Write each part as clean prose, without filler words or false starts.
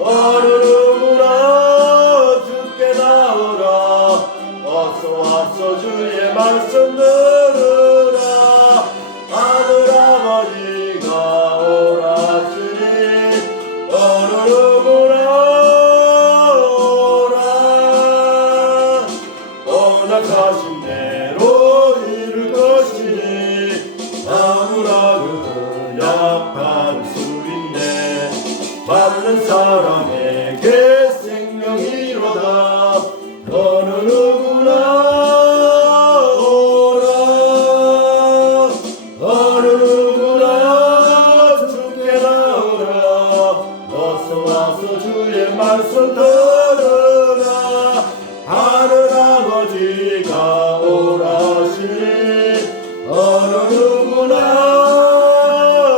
어느 누구나 주께 나오라. 어서 와서 주의 말씀 들으라. 하늘아버지가 오라시니 어느 누구나 오라. 언약하신 대로 이룰 것이니 아무라도 약한 수인데 받는 사람에게 생명이로다. 어느 누구나 오라. 어느 누구나 주께 나오라. 어서 와서 주의 말씀 들으라. 하늘 아버지가 오라시니 어느 누구나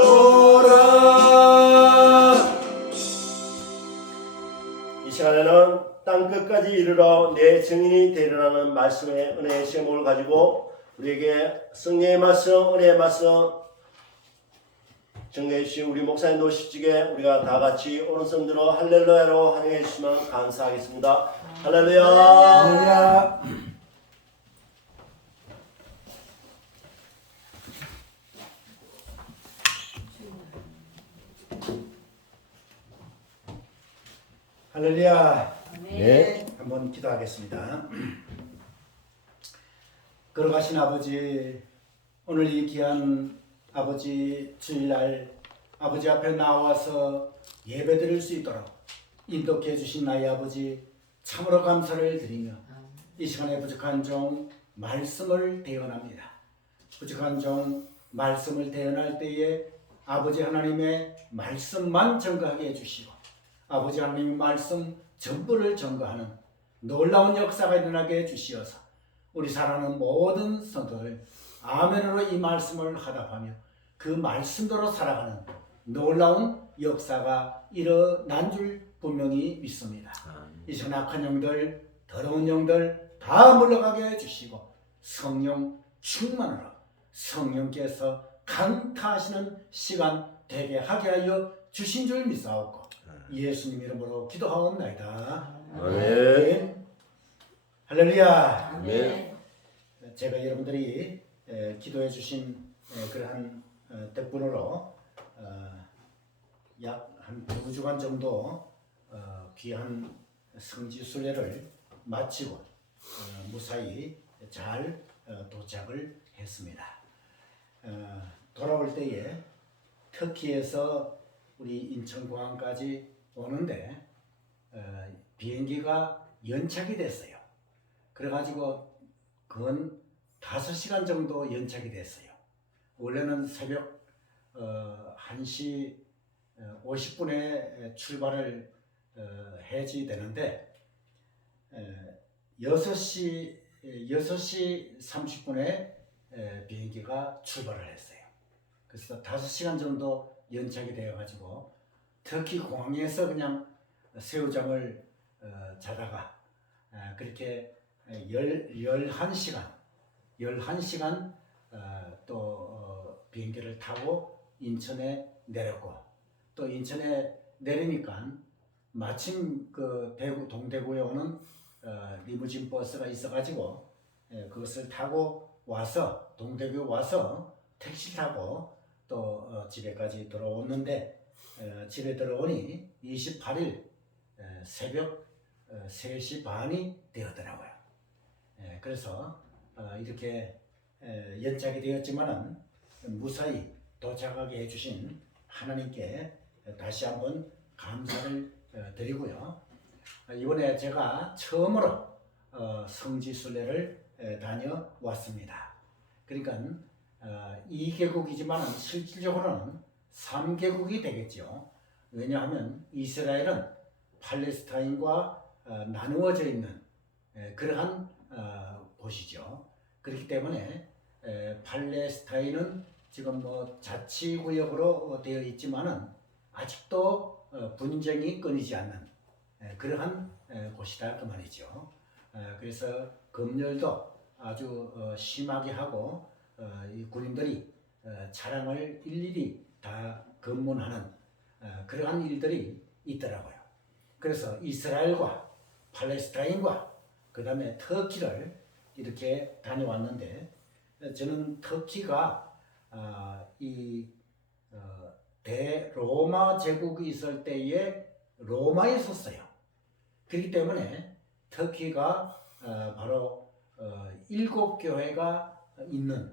오라. 이 시간에는 땅끝까지 이르러 내 증인이 되리라는 말씀의 은혜의 제목을 가지고 우리에게 승리의 말씀, 은혜의 말씀 증거해 주신 우리 목사님 노시직에 우리가 다 같이 오른손 들어 할렐루야로 환영해 주시면 감사하겠습니다. 할렐루야. 할렐루야. 할렐루야. 네. 한번 기도하겠습니다. 걸어가신 아버지, 오늘 이 귀한 아버지 주일날 아버지 앞에 나와서 예배드릴 수 있도록 인도케 해주신 나의 아버지 참으로 감사를 드리며 이 시간에 부족한 종 말씀을 대언합니다. 부족한 종 말씀을 대언할 때에 아버지 하나님의 말씀만 증거하게 해주시고 아버지 하나님의 말씀 전부를 증거하는 놀라운 역사가 일어나게 해주시어서 우리 사랑하는 모든 성도들 아멘으로 이 말씀을 하답하며 그 말씀대로 살아가는 놀라운 역사가 일어난 줄 분명히 믿습니다. 이 시간 악한 영들, 더러운 영들 다 물러가게 해주시고 성령 충만으로 성령께서 강타하시는 시간 되게 하게 하여 주신 줄 믿사옵고 예수님 이름으로 기도하옵나이다. 아멘. 할렐루야. 아멘. 제가 여러분들이 기도해 주신 그러한 덕분으로 약 한 2주간 정도 귀한 성지 순례를 마치고 무사히 잘 도착을 했습니다. 돌아올 때에 터키에서 우리 인천공항까지 오는데 비행기가 연착이 됐어요. 그래가지고 건 5시간 정도 연착이 됐어요. 원래는 새벽 1시 50분에 출발을 해야지 되는데 6시 30분에 비행기가 출발을 했어요. 그래서 5시간 정도 연착이 되어가지고 터키 공항에서 그냥 새우잠을 자다가 그렇게 11시간 또 비행기를 타고 인천에 내렸고 또 인천에 내리니까 마침 그 대구 동대구에 오는 리무진 버스가 있어가지고 그것을 타고 와서 동대구 와서 택시 타고 또 집에까지 들어오는데 집에 들어오니 28일 새벽 3시 반이 되었더라고요. 그래서 이렇게 연착이 되었지만은 무사히 도착하게 해주신 하나님께 다시 한번 감사를 드리고요. 이번에 제가 처음으로 성지 순례를 다녀왔습니다. 그러니까 2개국이지만 실질적으로는 3개국이 되겠죠. 왜냐하면 이스라엘은 팔레스타인과 나누어져 있는 그러한 곳이죠. 그렇기 때문에 팔레스타인은 지금 뭐 자치구역으로 되어 있지만은 아직도 분쟁이 끊이지 않는 그러한 곳이다 그 말이죠. 그래서 검열도 아주 심하게 하고 이 군인들이 차량을 일일이 다 검문하는 그러한 일들이 있더라고요. 그래서 이스라엘과 팔레스타인과 그 다음에 터키를 이렇게 다녀왔는데 저는 터키가 대로마 제국이 있을 때에 로마에 있었어요. 그렇기 때문에 터키가 바로 7교회가 있는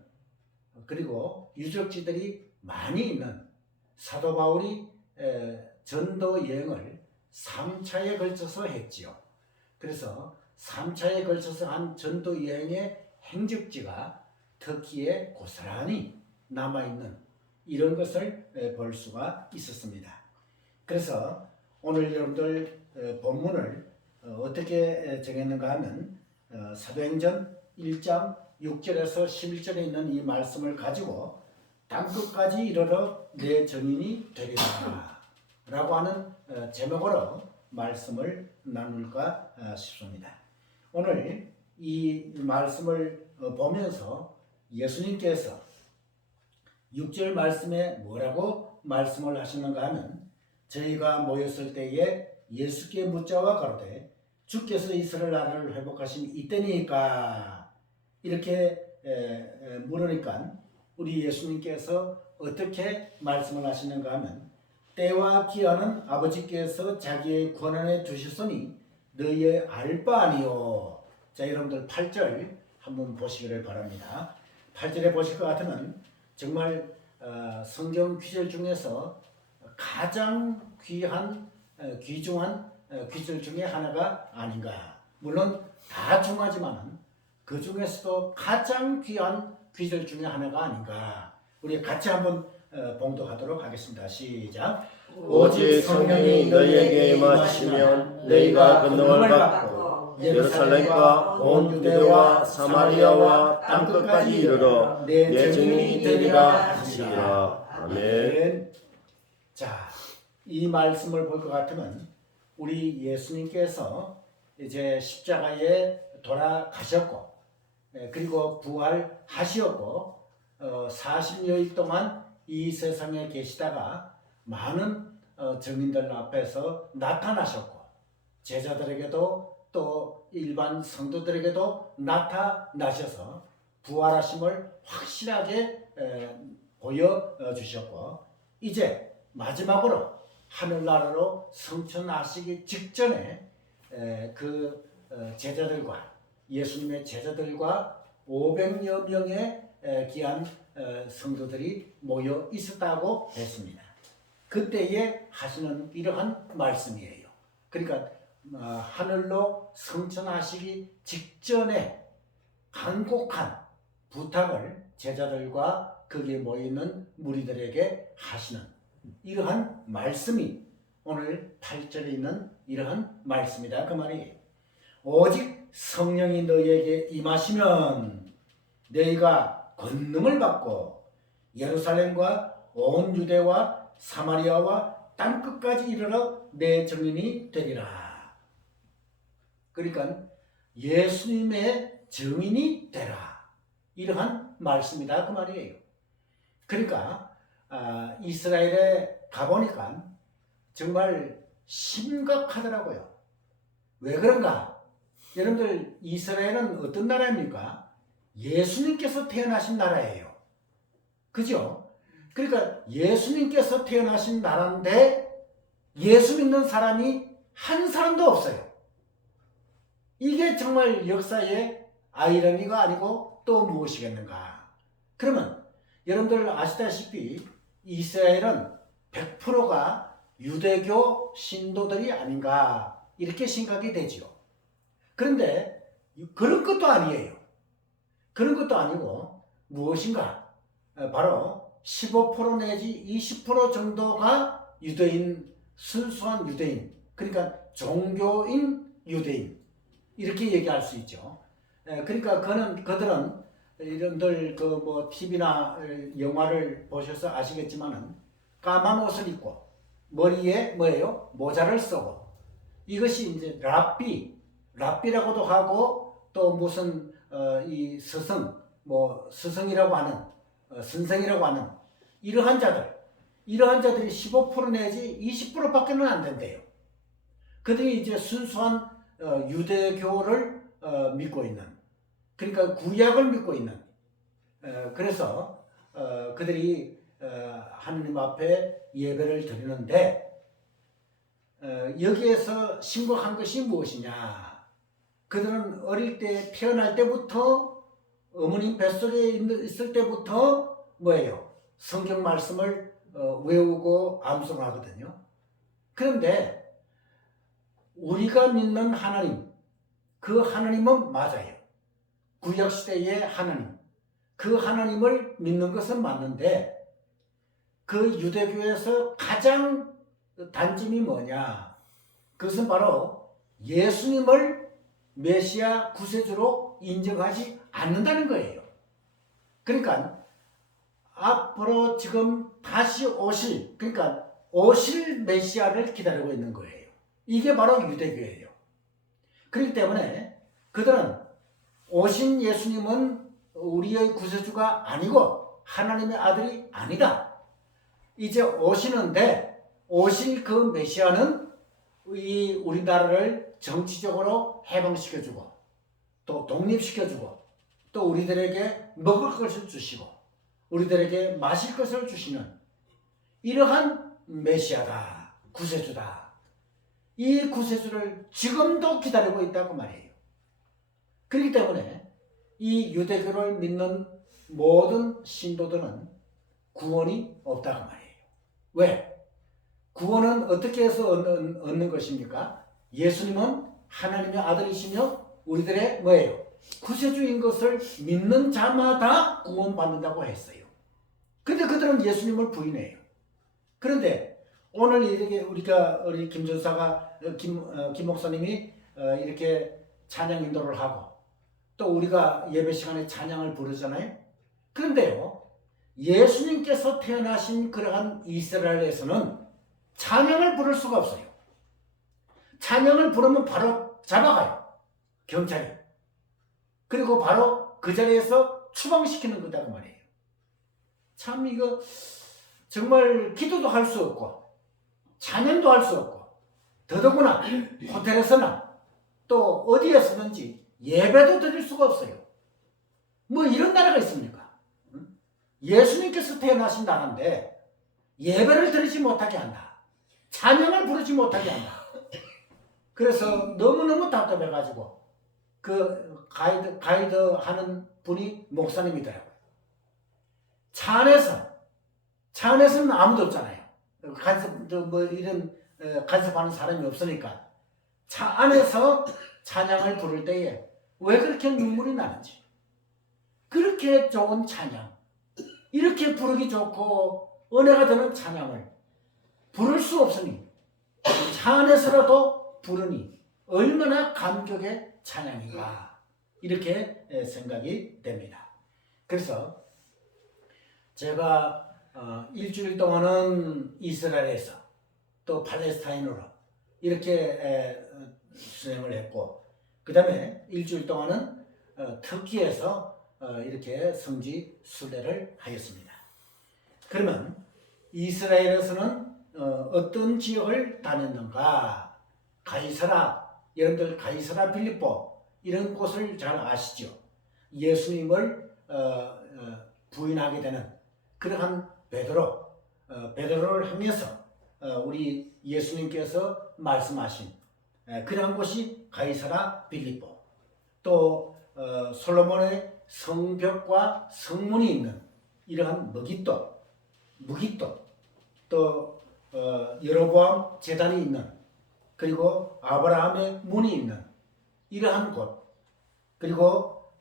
그리고 유적지들이 많이 있는 사도 바울이 전도 여행을 3차에 걸쳐서 했지요. 그래서 3차에 걸쳐서 한 전도 여행의 행적지가 터키에 고스란히 남아있는 이런 것을 볼 수가 있었습니다. 그래서 오늘 여러분들 본문을 어떻게 정했는가 하면 사도행전 1장 6절에서 11절에 있는 이 말씀을 가지고 땅끝까지 이르러 내 증인이 되리라 라고 하는 제목으로 말씀을 나눌까 싶습니다. 오늘 이 말씀을 보면서 예수님께서 6절 말씀에 뭐라고 말씀을 하시는가 하면 저희가 모였을 때에 예수께 묻자와 가로되 주께서 이스라엘 나라를 회복하신 이때니까 이렇게 물으니까 우리 예수님께서 어떻게 말씀을 하시는가 하면 때와 기한은 아버지께서 자기의 권한에 두셨으니 너희의 알 바 아니요. 자, 여러분들 8절 한번 보시기를 바랍니다. 8절에 보실 것 같으면 정말 성경 귀절 중에서 가장 귀중한 귀절 중에 하나가 아닌가. 물론 다 중하지만 그 중에서도 가장 귀한 귀절 중에 하나가 아닌가. 우리 같이 한번 봉독하도록 하겠습니다. 시작. 오직 성령이 너희에게 임하시면 너희가 권능을 받고 예루살렘과 온 유대와 사마리아와 땅끝까지 이르러 내 증인이 되리라 하시리라. 아멘. 자, 이 말씀을 볼 것 같으면 우리 예수님께서 이제 십자가에 돌아가셨고 그리고 부활하셨고 40여일 동안 이 세상에 계시다가 많은 증인들 앞에서 나타나셨고 제자들에게도 또 일반 성도들에게도 나타나셔서 부활하심을 확실하게 보여주셨고 이제 마지막으로 하늘나라로 승천하시기 직전에 그 제자들과 예수님의 제자들과 500여 명의 귀한 성도들이 모여 있었다고 했습니다. 그때에 하시는 이러한 말씀이에요. 그러니까 하늘로 승천하시기 직전에 간곡한 부탁을 제자들과 거기에 모여있는 무리들에게 하시는 이러한 말씀이 오늘 8절에 있는 이러한 말씀이다 그 말이에요. 오직 성령이 너희에게 임하시면 너희가 권능을 받고 예루살렘과 온 유대와 사마리아와 땅끝까지 이르러 내 증인이 되리라. 그러니까 예수님의 증인이 되라. 이러한 말씀이다 그 말이에요. 그러니까 이스라엘에 가보니까 정말 심각하더라고요. 왜 그런가? 여러분들 이스라엘은 어떤 나라입니까? 예수님께서 태어나신 나라예요. 그죠? 그러니까 예수님께서 태어나신 나라인데 예수 믿는 사람이 한 사람도 없어요. 이게 정말 역사의 아이러니가 아니고 또 무엇이겠는가? 그러면 여러분들 아시다시피 이스라엘은 100%가 유대교 신도들이 아닌가 이렇게 생각이 되죠. 그런데 그런 것도 아니에요. 그런 것도 아니고 무엇인가? 바로 15% 내지 20% 정도가 유대인, 순수한 유대인, 그러니까 종교인 유대인 이렇게 얘기할 수 있죠. 그러니까 그들은 여러분들 그 TV나 영화를 보셔서 아시겠지만은 까만 옷을 입고 머리에 뭐예요? 모자를 쓰고 이것이 이제 랍비라고도 하고 또 무슨 이 스승이라고 하는 선생이라고 하는 이러한 자들이 15% 내지 20%밖에는 안 된대요. 그들이 이제 순수한 유대교를 믿고 있는, 그러니까 구약을 믿고 있는, 그래서 그들이 하느님 앞에 예배를 드리는데, 여기에서 심각한 것이 무엇이냐? 그들은 어릴 때 태어날 때부터 어머님 뱃속에 있을 때부터 뭐예요? 성경 말씀을 외우고 암송하거든요. 그런데 우리가 믿는 하나님, 그 하나님은 맞아요. 구약시대의 하나님, 그 하나님을 믿는 것은 맞는데 그 유대교에서 가장 단점이 뭐냐? 그것은 바로 예수님을 메시아 구세주로 인정하지 않는다는 거예요. 그러니까 앞으로 지금 다시 그러니까 오실 메시아를 기다리고 있는 거예요. 이게 바로 유대교예요. 그렇기 때문에 그들은 오신 예수님은 우리의 구세주가 아니고 하나님의 아들이 아니다. 이제 오실 그 메시아는 이 우리나라를 정치적으로 해방시켜주고 또 독립시켜주고 또 우리들에게 먹을 것을 주시고 우리들에게 마실 것을 주시는 이러한 메시아다, 구세주다. 이 구세주를 지금도 기다리고 있다고 말이에요. 그렇기 때문에 이 유대교를 믿는 모든 신도들은 구원이 없다고 말이에요. 왜? 구원은 어떻게 해서 얻는 것입니까? 예수님은 하나님의 아들이시며 우리들의 뭐예요? 구세주인 것을 믿는 자마다 구원받는다고 했어요. 근데 그들은 예수님을 부인해요. 그런데 오늘 이렇게 우리 김 전사가 김 목사님이 이렇게 찬양 인도를 하고 또 우리가 예배 시간에 찬양을 부르잖아요. 그런데요, 예수님께서 태어나신 그러한 이스라엘에서는 찬양을 부를 수가 없어요. 찬양을 부르면 바로 잡아가요, 경찰이. 그리고 바로 그 자리에서 추방시키는 거다고 말이에요. 참 이거 정말 기도도 할 수 없고 찬양도 할 수 없고 더더구나 호텔에서나 또 어디에서든지 예배도 드릴 수가 없어요. 뭐 이런 나라가 있습니까? 예수님께서 태어나신 나라인데 예배를 드리지 못하게 한다. 찬양을 부르지 못하게 한다. 그래서 너무너무 답답해가지고 그 가이드 하는 분이 목사님이더라고요. 차 안에서는 아무도 없잖아요. 간섭하는 사람이 없으니까 차 안에서 찬양을 부를 때에 왜 그렇게 눈물이 나는지, 그렇게 좋은 찬양, 이렇게 부르기 좋고 은혜가 되는 찬양을 부를 수 없으니 차 안에서라도 부르니 얼마나 감격의 찬양인가, 이렇게 생각이 됩니다. 그래서 제가 일주일 동안은 이스라엘에서 또 팔레스타인으로 이렇게 수행을 했고, 그 다음에 일주일 동안은 터키에서 이렇게 성지 순례를 하였습니다. 그러면 이스라엘에서는 어떤 지역을 다녔는가? 여러분들 가이사라 빌립보 이런 곳을 잘 아시죠? 예수님을 부인하게 되는 그러한 베드로를 향해서 우리 예수님께서 말씀하신 그러한 곳이 가이사라 빌립보, 또 솔로몬의 성벽과 성문이 있는 이러한 무깃도, 또 여로보암 제단이 있는, 그리고 아브라함의 문이 있는 이러한 곳, 그리고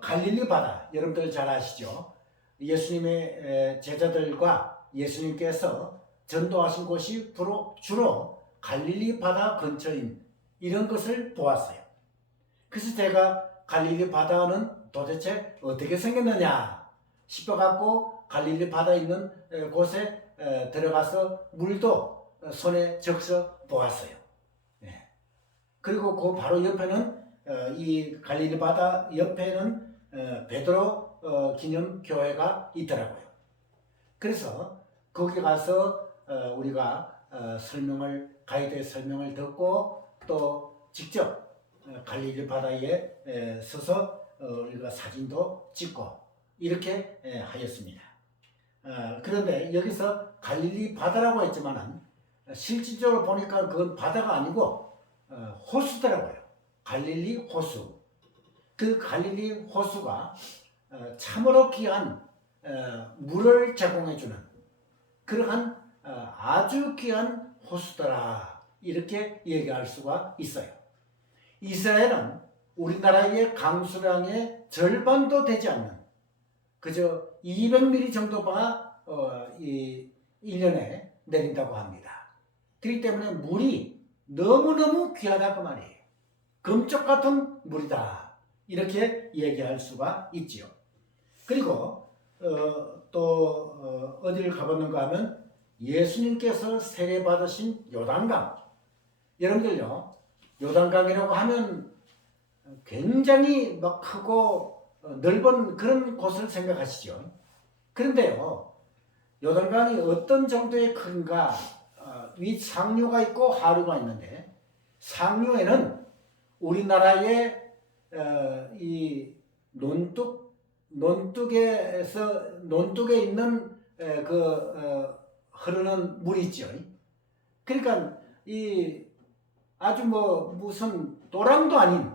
갈릴리 바다, 여러분들 잘 아시죠? 예수님의 제자들과 예수님께서 전도하신 곳이 주로 갈릴리 바다 근처인 이런 것을 보았어요. 그래서 제가 갈릴리 바다는 도대체 어떻게 생겼느냐 싶어갖고 갈릴리 바다 있는 곳에 들어가서 물도 손에 적셔 보았어요. 그리고 그 바로 옆에는 이 갈릴리 바다 옆에는 베드로 기념교회가 있더라고요. 그래서 거기 가서 우리가 가이드의 설명을 듣고 또 직접 갈릴리 바다에 서서 우리가 사진도 찍고 이렇게 하였습니다. 그런데 여기서 갈릴리 바다라고 했지만은 실질적으로 보니까 그건 바다가 아니고 호수더라고요. 갈릴리 호수. 그 갈릴리 호수가 참으로 귀한 물을 제공해주는 그러한 아주 귀한 호수더라 이렇게 얘기할 수가 있어요. 이스라엘은 우리나라의 강수량의 절반도 되지 않는 그저 200mm 정도가 1년에 내린다고 합니다. 그렇기 때문에 물이 너무너무 귀하다 그 말이에요. 금쪽 같은 물이다 이렇게 얘기할 수가 있지요. 그리고 또 어디를 가봤는가 하면 예수님께서 세례받으신 요단강. 여러분들요, 요단강이라고 하면 굉장히 막 크고 넓은 그런 곳을 생각하시죠. 그런데요, 요단강이 어떤 정도의 큰가, 위 상류가 있고 하류가 있는데, 상류에는 우리나라의 이 논뚝에 있는 흐르는 물이 있죠. 그러니까 이 아주 무슨 도랑도 아닌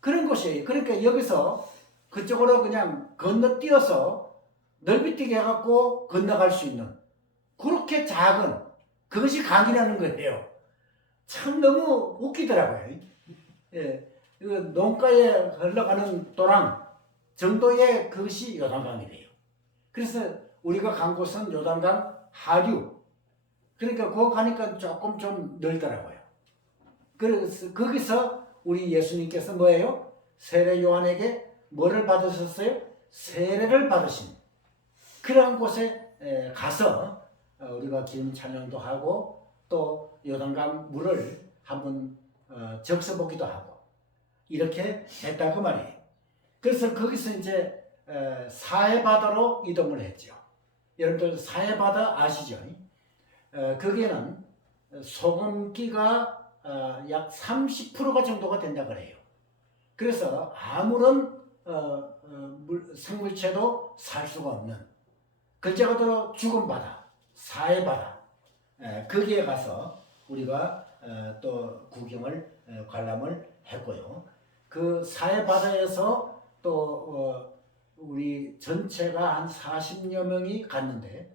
그런 곳이에요. 그러니까 여기서 그쪽으로 그냥 건너뛰어서 넓이뛰기 해갖고 건너갈 수 있는 그렇게 작은 그것이 강이라는 거예요. 참 너무 웃기더라고요. 예, 그 농가에 흘러가는 도랑 정도의 그것이 요단강이래요. 그래서 우리가 간 곳은 요단강 하류. 그러니까 거기 가니까 조금 좀 넓더라고요. 그래서 거기서 우리 예수님께서 뭐예요? 세례 요한에게 뭐를 받으셨어요? 세례를 받으신 그러한 곳에 가서 우리가 기름 찬양도 하고 또 요단강 물을 한번 적셔보기도 하고 이렇게 했다고 말이에요. 그래서 거기서 이제 사해바다로 이동을 했죠. 여러분들 사해바다 아시죠? 거기에는 소금기가 약 30%가 정도가 된다 그래요. 그래서 아무런 생물체도 살 수가 없는 글자가 들어 죽은 바다, 사해바다. 거기에 가서 우리가 또 구경을 관람을 했고요. 그 사해바다에서 또 우리 전체가 한 40여 명이 갔는데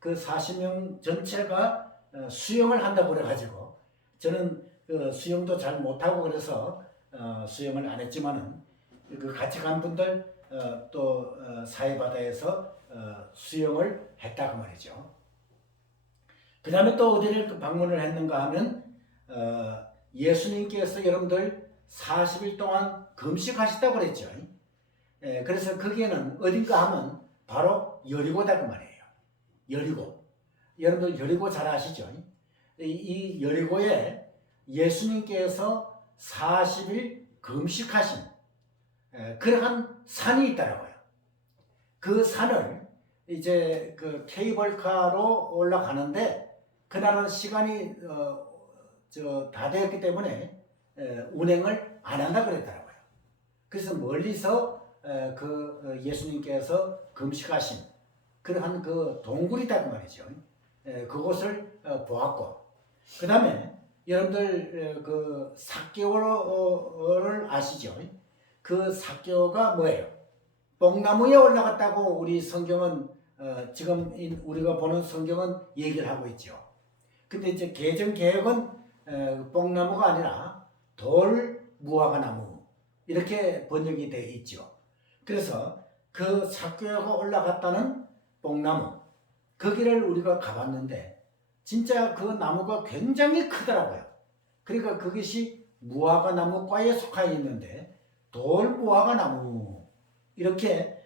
그 40명 전체가 수영을 한다고 그래가지고 저는 수영도 잘 못하고 그래서 수영을 안 했지만은 그 같이 간 분들 또 사해바다에서 수영을 했다고 말이죠. 그 다음에 또 어디를 방문을 했는가 하면 예수님께서 여러분들 40일 동안 금식하셨다고 그랬죠. 그래서 거기에는 어딘가 하면 바로 여리고다 그 말이에요. 여리고. 여러분들 여리고 잘 아시죠? 이 여리고에 예수님께서 40일 금식하신 그러한 산이 있더라고요. 그 산을 이제 그 케이블카로 올라가는데 그날은 시간이 다 되었기 때문에 운행을 안 한다 그랬더라고요. 그래서 멀리서 그 예수님께서 금식하신 그러한 그 동굴이다 그 말이죠. 그곳을 보았고 그 다음에 여러분들 그 삭개오를 아시죠? 그 삭개오가 뭐예요? 뽕나무에 올라갔다고 우리 성경은 지금 우리가 보는 성경은 얘기를 하고 있죠. 근데 이제 개정개혁은 뽕나무가 아니라 돌 무화과나무 이렇게 번역이 되어 있죠. 그래서 그 삭개오가 올라갔다는 뽕나무 거기를 우리가 가봤는데 진짜 그 나무가 굉장히 크더라고요. 그러니까 그것이 무화과나무과에 속하여 있는데 돌 무화과나무 이렇게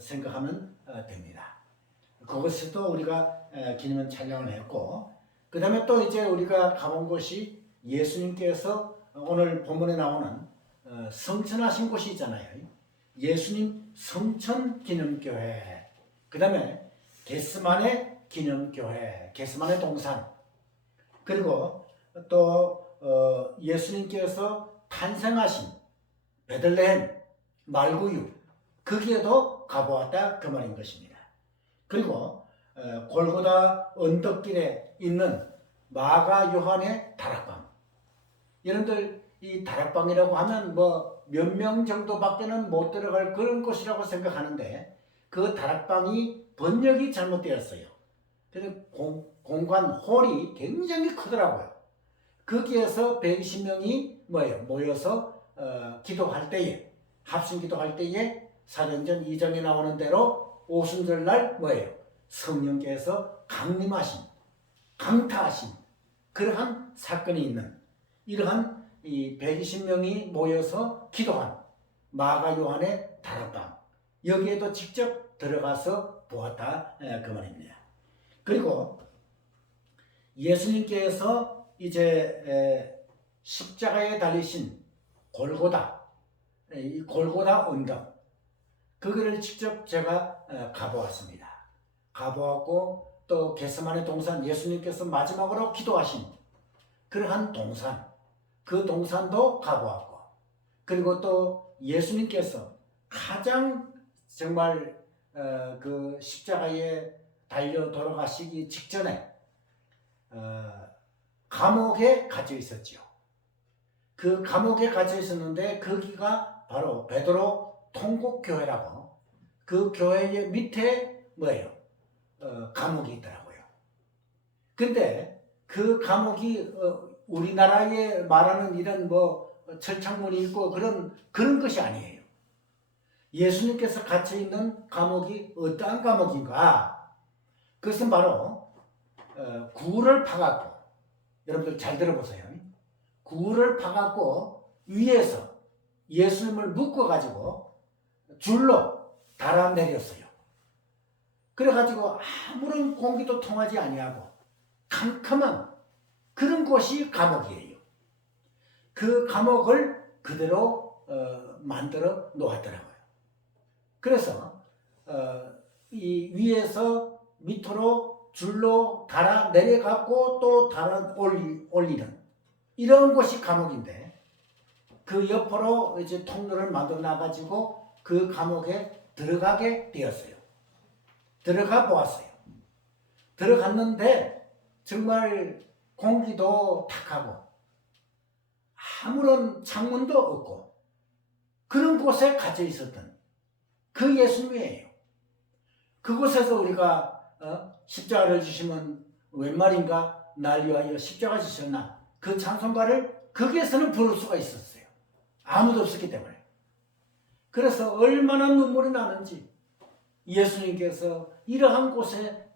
생각하면 됩니다. 그것도 우리가 기념 촬영을 했고 그 다음에 또 이제 우리가 가본 곳이 예수님께서 오늘 본문에 나오는 성천하신 곳이 있잖아요. 예수님 성천 기념교회 그 다음에 겟스만의 기념교회 겟스만의 동산 그리고 또 예수님께서 탄생하신 베들레헴 말구유 거기에도 가보았다 그 말인 것입니다. 그리고 골고다 언덕길에 있는 마가 요한의 다락방. 여러분들 이 다락방이라고 하면 뭐 몇 명 정도밖에는 못 들어갈 그런 곳이라고 생각하는데 그 다락방이 번역이 잘못되었어요. 그래서 공간 홀이 굉장히 크더라고요. 거기에서 120명이 모여서 기도할 때에 합심 기도할 때에 사도행전 2장에 나오는 대로 오순절날 성령께서 강림하신 강타하신 그러한 사건이 있는 이러한 이 120명이 모여서 기도한 마가 요한의 다락방 여기에도 직접 들어가서 보았다 그 말입니다. 그리고 예수님께서 이제 십자가에 달리신 골고다 이 골고다 언덕 그거를 직접 제가 가보았습니다. 가보았고 또 겟세마네 동산 예수님께서 마지막으로 기도하신 그러한 동산 그 동산도 가보았고 그리고 또 예수님께서 가장 정말 그 십자가에 달려 돌아가시기 직전에 감옥에 갇혀 있었지요. 그 감옥에 갇혀 있었는데 거기가 바로 베드로 통곡교회라고 그 교회 밑에 감옥이 있더라고요. 근데 그 감옥이 우리나라에 말하는 이런 철창문이 있고 그런 것이 아니에요. 예수님께서 갇혀 있는 감옥이 어떠한 감옥인가? 그것은 바로 굴을 파갖고 여러분들 잘 들어보세요. 굴을 파갖고 위에서 예수님을 묶어가지고 줄로 달아내렸어요. 그래가지고 아무런 공기도 통하지 아니하고 캄캄한 그런 곳이 감옥이에요. 그 감옥을 그대로 만들어 놓았더라고요. 그래서 이 위에서 밑으로 줄로 달아 내려갖고 또 달아 올리는 이런 곳이 감옥인데 그 옆으로 이제 통로를 만들어 놔가지고 그 감옥에 들어가게 되었어요. 들어가 보았어요. 들어갔는데 정말 공기도 탁하고 아무런 창문도 없고 그런 곳에 갇혀 있었던 그 예수님이에요. 그곳에서 우리가 십자가를 주시면 웬 말인가 날 위하여 십자가 주셨나 그 찬송가를 거기에서는 부를 수가 있었어요. 아무도 없었기 때문에. 그래서 얼마나 눈물이 나는지 예수님께서 이러한 곳에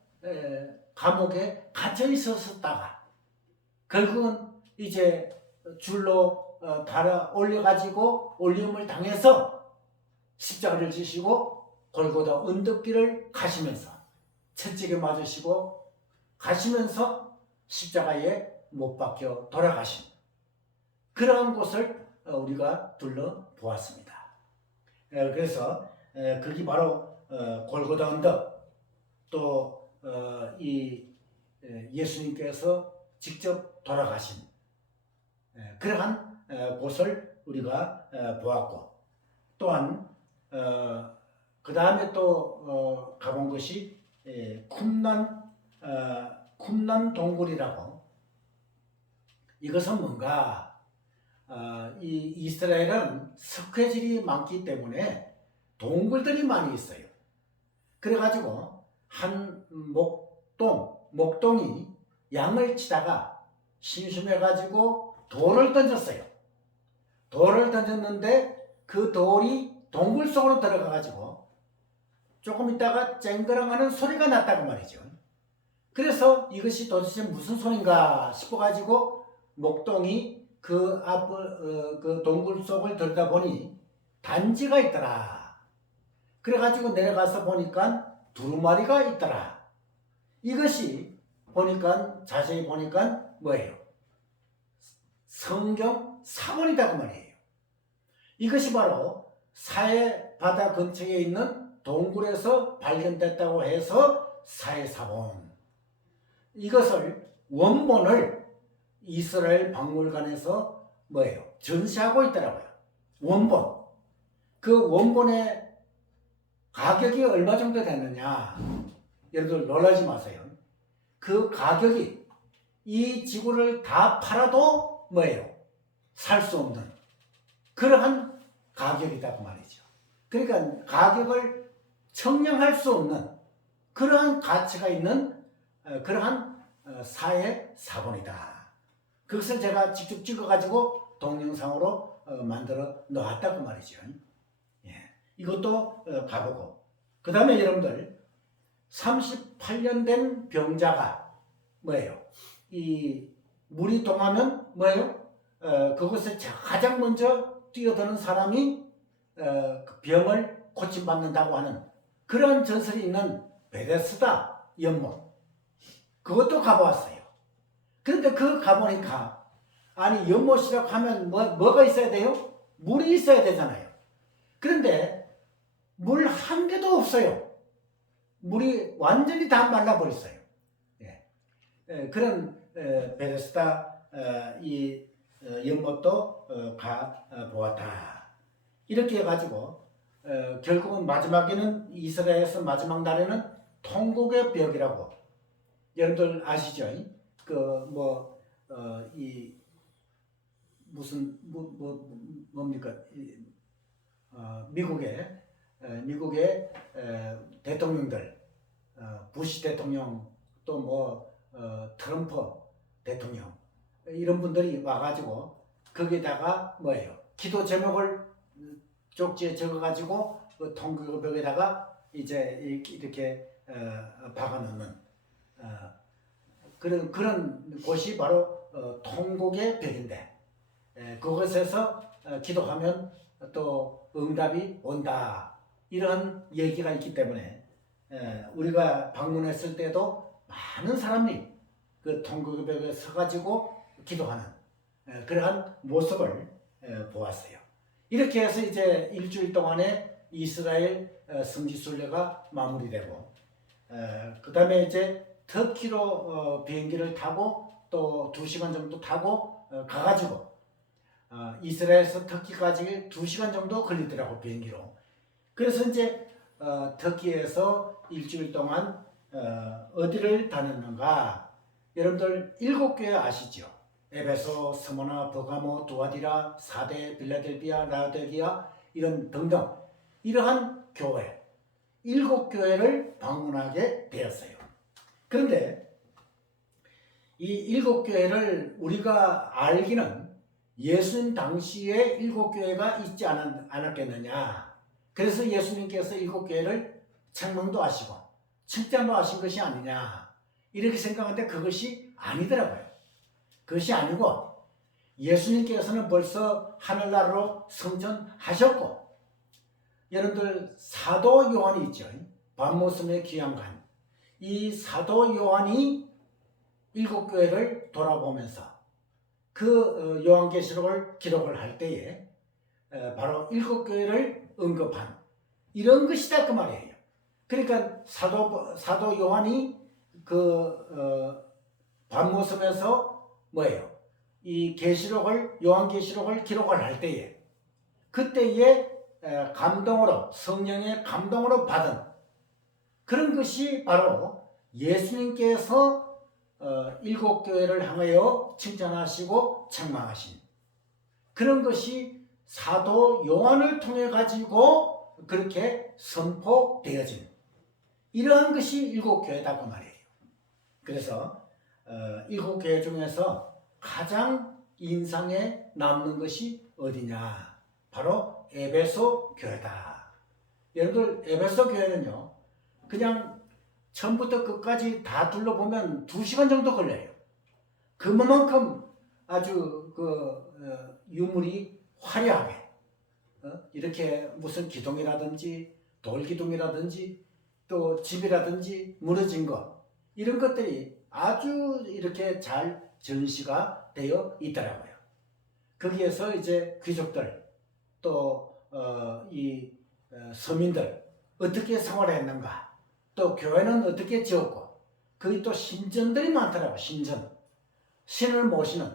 감옥에 갇혀 있었다가 결국은 이제 줄로 달아 올려가지고 올림을 당해서 십자가를 지시고 골고다 언덕길을 가시면서 채찍에 맞으시고 가시면서 십자가에 못 박혀 돌아가신 그러한 곳을 우리가 둘러보았습니다. 그래서 그게 바로 골고다 언덕 또 이 예수님께서 직접 돌아가신 그러한 곳을 우리가 보았고 또한 그 다음에 또 가본 것이 쿰난 동굴이라고 이것은 뭔가 이 이스라엘은 석회질이 많기 때문에 동굴들이 많이 있어요. 그래가지고 한 목동이 양을 치다가 심심해가지고 돌을 던졌어요. 돌을 던졌는데 그 돌이 동굴 속으로 들어가가지고 조금 있다가 쨍그랑하는 소리가 났다고 말이죠. 그래서 이것이 도대체 무슨 소린가 싶어가지고 목동이 그 동굴 속을 들여다보니 단지가 있더라. 그래가지고 내려가서 보니까 두루마리가 있더라. 이것이 보니까 자세히 보니까 뭐예요? 성경 사본이다 그 말이에요. 이것이 바로 사해 바다 근처에 있는 동굴에서 발견됐다고 해서 사해 사본. 이것을 원본을 이스라엘 박물관에서 뭐예요? 전시하고 있더라고요. 원본. 그 원본의 가격이 얼마 정도 되느냐? 여러분들 놀라지 마세요. 그 가격이 이 지구를 다 팔아도 뭐예요? 살 수 없는 그러한 가격이다 그 말이죠. 그러니까 가격을 청량할 수 없는 그러한 가치가 있는 그러한 사회 사본이다. 그것을 제가 직접 찍어가지고 동영상으로 만들어 놓았다 그 말이죠. 예. 이것도 가보고 그 다음에 여러분들 38년 된 병자가 뭐예요? 이 물이 동하면 뭐예요? 그것에 가장 먼저 뛰어드는 사람이 그 병을 고침받는다고 하는 그런 전설이 있는 베데스다 연못 그것도 가보았어요. 그런데 그 가보니까 아니 연못이라고 하면 뭐가 있어야 돼요? 물이 있어야 되잖아요. 그런데 물 한 개도 없어요. 물이 완전히 다 말라버렸어요. 예. 그런 베데스다 이 연못도 가보았다. 이렇게 해가지고 결국은 마지막에는 이스라엘에서 마지막 날에는 통곡의 벽이라고 여러분들 아시죠? 이 무슨 뭡니까? 미국의 대통령들 부시 대통령 또 트럼프 대통령 이런 분들이 와가지고 거기다가 뭐예요? 기도 제목을 쪽지에 적어가지고 그 통곡의 벽에다가 이제 이렇게 박아놓는 그런 곳이 바로 통곡의 벽인데 그곳에서 기도하면 또 응답이 온다 이런 얘기가 있기 때문에 우리가 방문했을 때도 많은 사람이 그 통곡의 벽에 서가지고 기도하는 그러한 모습을 보았어요. 이렇게 해서 이제 일주일 동안에 이스라엘 성지순례가 마무리되고 그 다음에 이제 터키로 비행기를 타고 또 2시간 정도 타고 가가지고 이스라엘에서 터키까지 2시간 정도 걸리더라고 비행기로. 그래서 이제 터키에서 일주일 동안 어디를 다녔는가? 여러분들 7교회 아시죠? 에베소, 스모나, 버가모, 두아디라, 사데, 빌라델비아, 라오디게아 이런 등등 이러한 교회 7교회를 방문하게 되었어요. 그런데 이 7교회를 우리가 알기는 예수님 당시에 7교회가 있지 않았겠느냐. 그래서 예수님께서 7교회를 책망도 하시고 칭찬도 하신 것이 아니냐 이렇게 생각하는데 그것이 아니더라고요. 그것이 아니고 예수님께서는 벌써 하늘나라로 승천하셨고 여러분들 사도 요한이 있죠. 반모섬의 귀양간 이 사도 요한이 7교회를 돌아보면서 그 요한계시록을 기록을 할 때에 바로 7교회를 언급한 이런 것이다 그 말이에요. 그러니까 사도 요한이 그 반모섬에서 뭐예요? 이 계시록을 요한계시록을 기록을 할 때에 그때에 감동으로 성령의 감동으로 받은 그런 것이 바로 예수님께서 7교회를 향하여 칭찬하시고 책망하신 그런 것이 사도 요한을 통해 가지고 그렇게 선포되어진 이러한 것이 7교회다 그 말이에요. 그래서 7교회 중에서 가장 인상에 남는 것이 어디냐? 바로 에베소 교회다. 여러분들 에베소 교회는요. 그냥 처음부터 끝까지 다 둘러보면 2시간 정도 걸려요. 그만큼 아주 유물이 화려하게 이렇게 무슨 기둥이라든지 돌기둥이라든지 또 집이라든지 무너진 것 이런 것들이 아주 이렇게 잘 전시가 되어 있더라고요. 거기에서 이제 귀족들 또 이 서민들 어떻게 생활했는가 또 교회는 어떻게 지었고 거기 또 신전들이 많더라고요. 신전 신을 모시는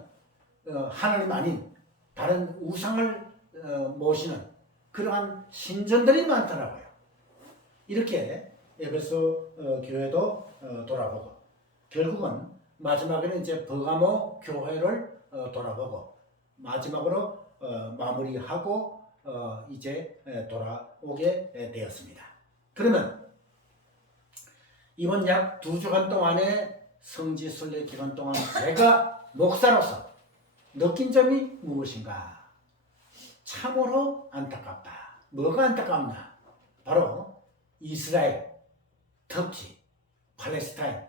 하나님 아닌 다른 우상을 모시는 그러한 신전들이 많더라고요. 이렇게 에베소 교회도 돌아보고 결국은 마지막에는 이제 버가모 교회를 돌아보고 마지막으로 마무리하고 이제 돌아오게 되었습니다. 그러면 이번 약 2주간 동안의 성지순례 기간 동안 제가 목사로서 느낀 점이 무엇인가? 참으로 안타깝다. 뭐가 안타깝나? 바로 이스라엘, 터키, 팔레스타인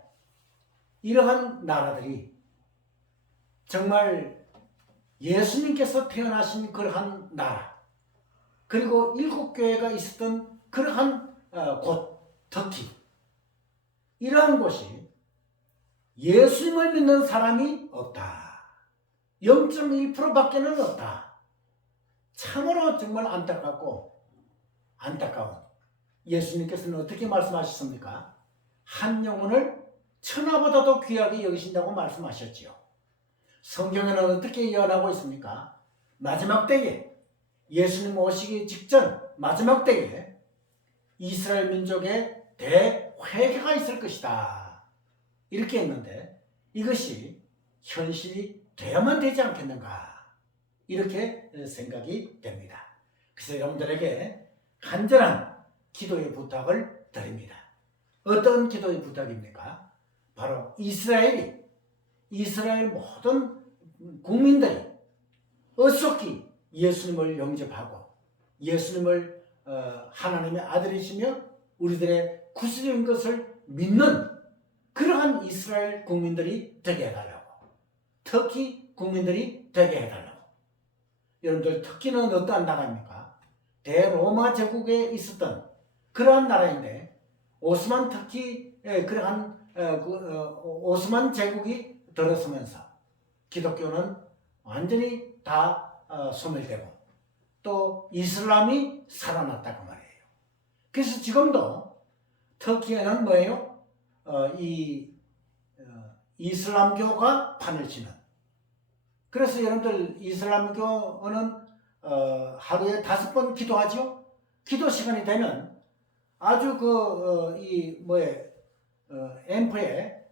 이러한 나라들이 정말 예수님께서 태어나신 그러한 나라 그리고 7교회가 있었던 그러한 곳 터키 이러한 곳이 예수님을 믿는 사람이 없다. 0.1%밖에는 없다. 참으로 정말 안타깝고 안타까운 예수님께서는 어떻게 말씀하셨습니까? 한 영혼을 천하보다도 귀하게 여기신다고 말씀하셨지요. 성경에는 어떻게 예언하고 있습니까? 마지막 때에 예수님 오시기 직전 마지막 때에 이스라엘 민족의 대회개가 있을 것이다. 이렇게 했는데 이것이 현실이 돼야만 되지 않겠는가 이렇게 생각이 됩니다. 그래서 여러분들에게 간절한 기도의 부탁을 드립니다. 어떤 기도의 부탁입니까? 바로 이스라엘 모든 국민들이 어속히 예수님을 영접하고 예수님을 하나님의 아들이시며 우리들의 구주인 것을 믿는 그러한 이스라엘 국민들이 되게 해달라고 터키 국민들이 되게 해달라고 여러분들 터키는 어떠한 나라입니까? 대로마 제국에 있었던 그러한 나라인데 오스만 터키의 그러한 오스만 제국이 들어서면서 기독교는 완전히 다 소멸되고 또 이슬람이 살아났다고 말이에요. 그래서 지금도 터키에는 뭐예요? 이슬람교가 판을 치는. 그래서 여러분들 이슬람교는 하루에 5번 기도하죠. 기도 시간이 되면 아주 앰프에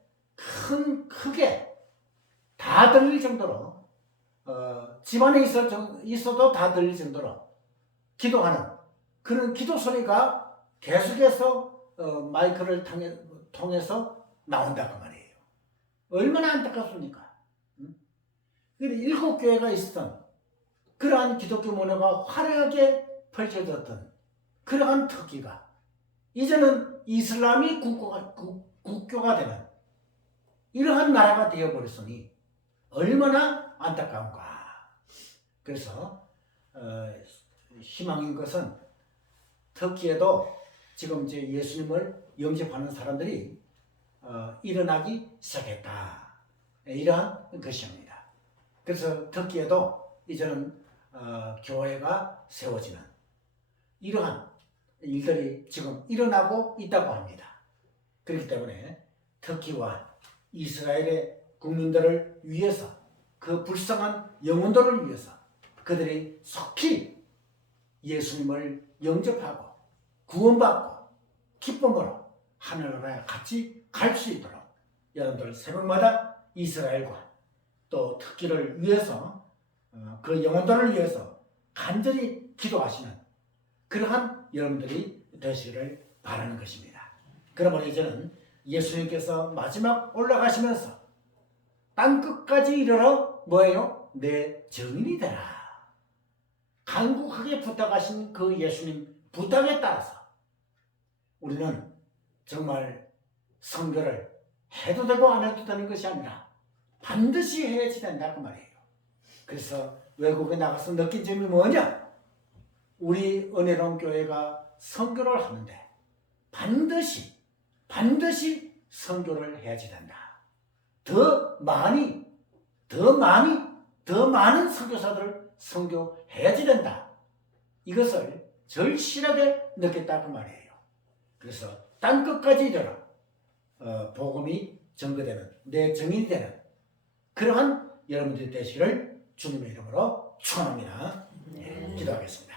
크게 다 들릴 정도로 집안에 있어도 다 들릴 정도로 기도하는 그런 기도 소리가 계속해서 마이크를 통해서 나온다고 말이에요. 얼마나 안타깝습니까? 그런데 7교회가 있었던 그러한 기독교 문화가 화려하게 펼쳐졌던 그러한 터키가 이제는 이슬람이 국교가 되는 이러한 나라가 되어버렸으니 얼마나 안타까운가. 그래서 희망인 것은 터키에도 지금 이제 예수님을 영접하는 사람들이 일어나기 시작했다. 이러한 것입니다. 그래서 터키에도 이제는 교회가 세워지는 이러한 일들이 지금 일어나고 있다고 합니다. 그렇기 때문에 터키와 이스라엘의 국민들을 위해서 그 불쌍한 영혼들을 위해서 그들이 속히 예수님을 영접하고 구원받고 기쁨으로 하늘나라에 같이 갈 수 있도록 여러분들 새벽마다 이스라엘과 또 터키를 위해서 그 영혼들을 위해서 간절히 기도하시는 그러한 여러분들이 되시기를 바라는 것입니다. 그러므로 이제는 예수님께서 마지막 올라가시면서 땅끝까지 이르러 뭐예요? 내 증인이 되라. 간곡하게 부탁하신 그 예수님 부탁에 따라서 우리는 정말 선교를 해도 되고 안 해도 되는 것이 아니라 반드시 해야지 된다 그 말이에요. 그래서 외국에 나가서 느낀 점이 뭐냐? 우리 은혜로운 교회가 선교를 하는데 반드시 선교를 해야지 된다. 더 많은 선교사들을 선교해야지 된다. 이것을 절실하게 느꼈다 그 말이에요. 그래서 땅끝까지 이르러 복음이 전거되는 내 증인이 되는 그러한 여러분들이 되시기를 주님의 이름으로 축원합니다. 기도하겠습니다.